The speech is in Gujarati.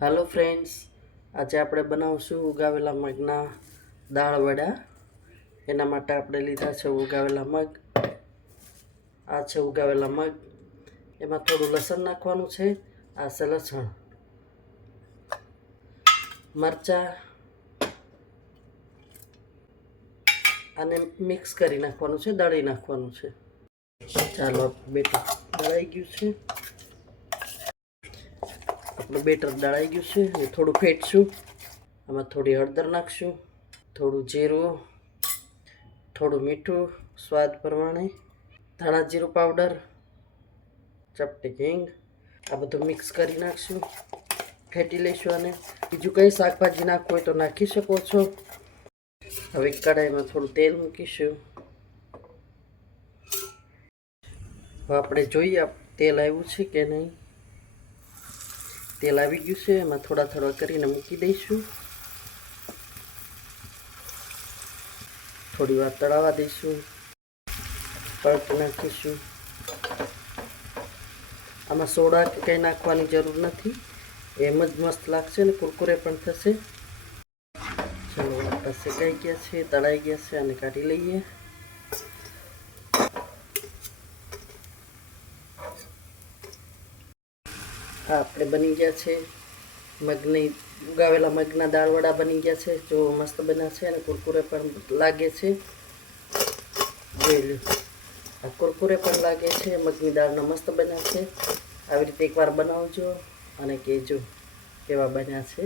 हेलो फ्रेंड्स, आज આપણે બનાવશું ઉગાવેલા મગના દાળ વડા। એના માટે આપણે લીધા છે ઉગાવેલા મગ। આ છે ઉગાવેલા મગ। એમાં થોડું લસણ નાખવાનું છે। આ છે લસણ, મરચાં, આને મિક્સ કરી નાખવાનું છે, દળી નાખવાનું છે। ચાલો બેટર દળાઈ ગયું છે। આપણું બેટર દળાઈ ગયું છે અને થોડું ફેટશું। આમાં થોડી હળદર નાખશું, થોડું જીરું, થોડું મીઠું સ્વાદ પ્રમાણે, ધાણા જીરું પાવડર, ચપટી હિંગ। આ બધું મિક્સ કરી નાખશું, ફેટી લઈશું। અને બીજું કંઈ શાકભાજી નાખવું હોય તો નાખી શકો છો। હવે કઢાઈમાં થોડું તેલ મૂકીશું। હવે આપણે જોઈએ તેલ આવ્યું છે કે નહીં। તેલ આવી ગયું છે। એમાં થોડા થોડા કરીને મૂકી દઈશું। થોડી વાર તળાવવા દઈશું, પલટી નાખીશું। આમાં સોડા કે કંઈ નાખવાની જરૂર નથી, એમ જ મસ્ત લાગશે ને કુરકુરે પણ થશે। ચલો આપણા શેકાઈ ગયા છે, તળાઈ ગયા છે, અને કાઢી લઈએ। આ આપણે બની ગયા છે મગની ઉગાવેલા મગના દાળ વડા બની ગયા છે। જો મસ્ત બન્યા છે અને કુરકુરે પણ લાગે છે। જોઈ લો, આ કુરકુરે પણ લાગે છે, મગની દાળના મસ્ત બન્યા છે। આવી રીતે એકવાર બનાવજો અને કહેજો કેવા બન્યા છે।